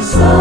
So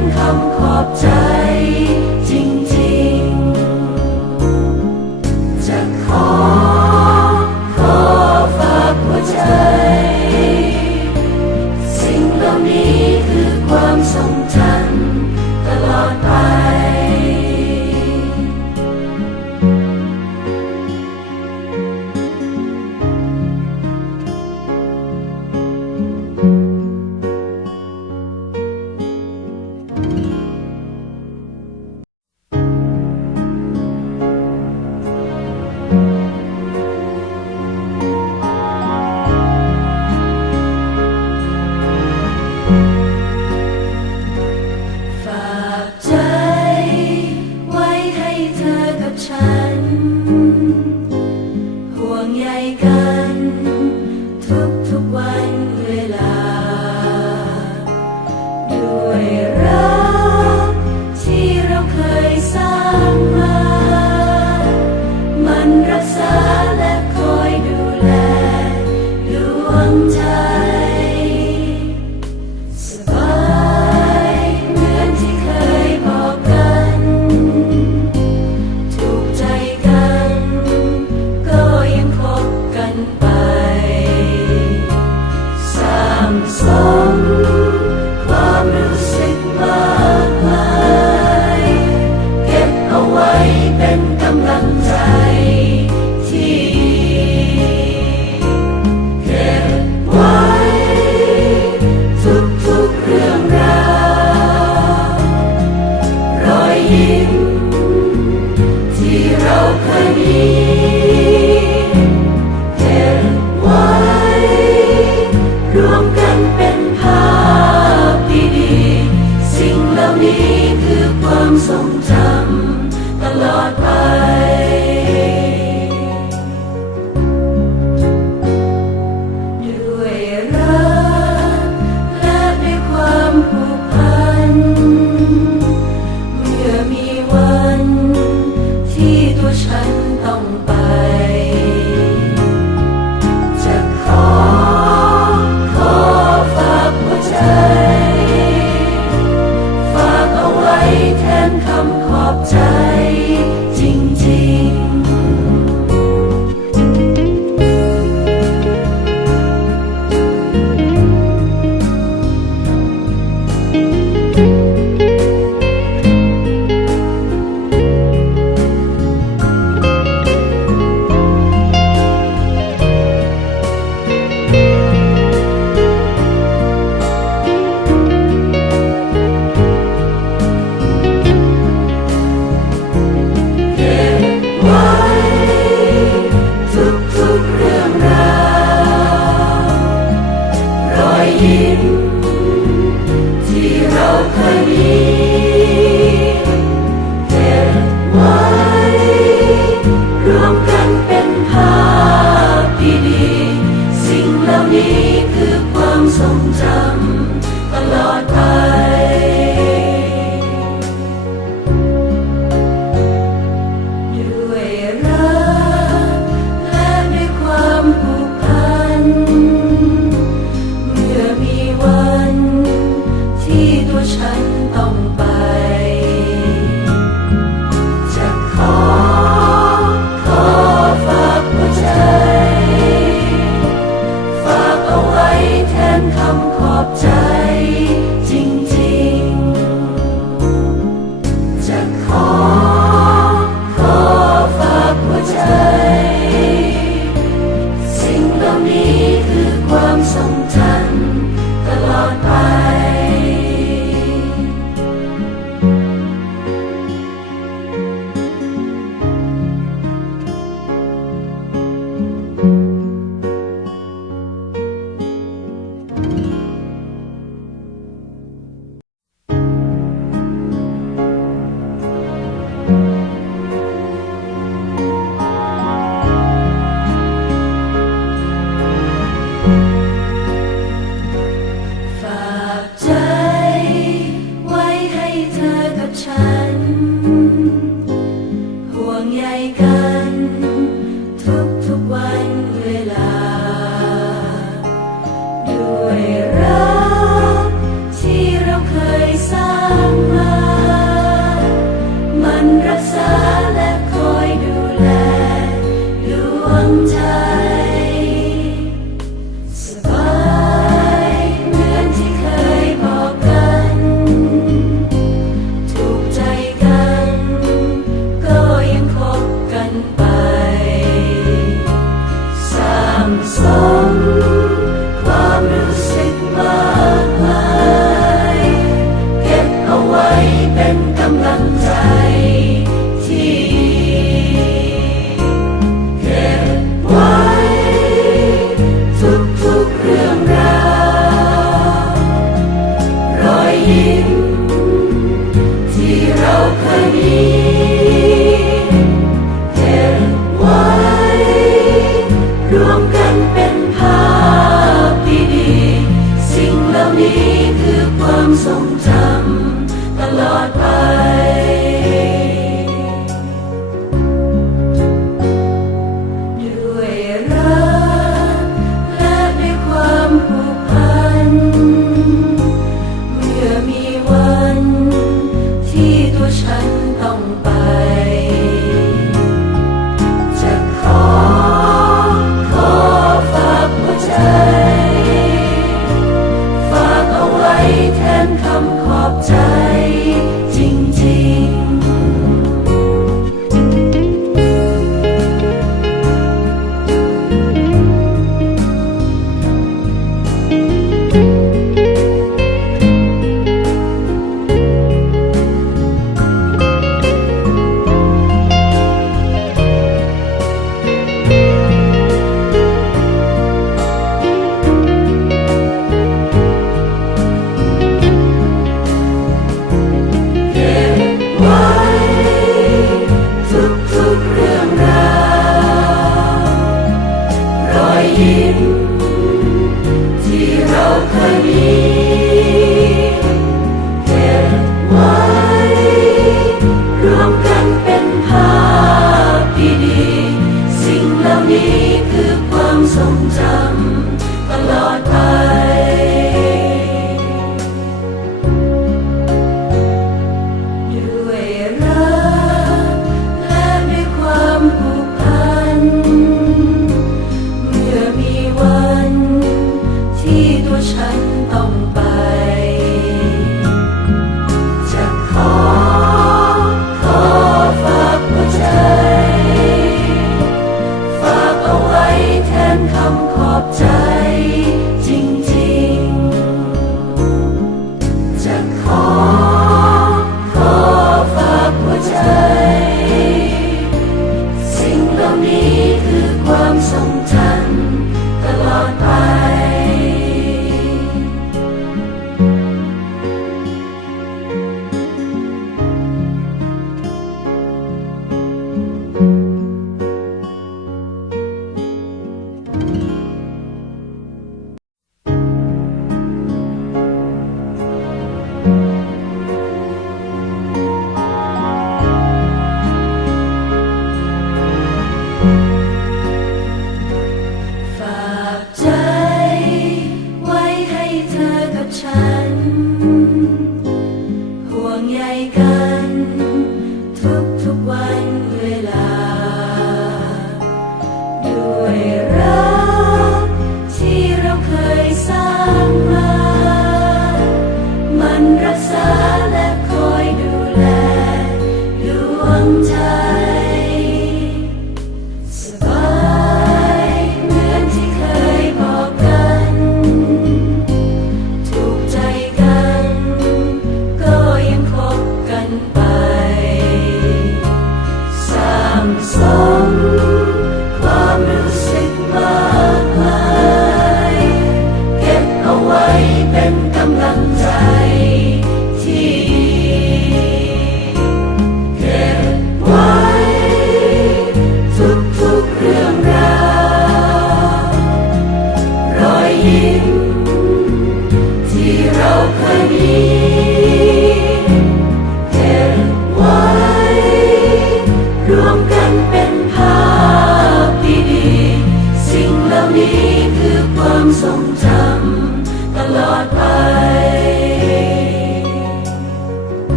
นคำขอบใจจ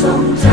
ทรงจ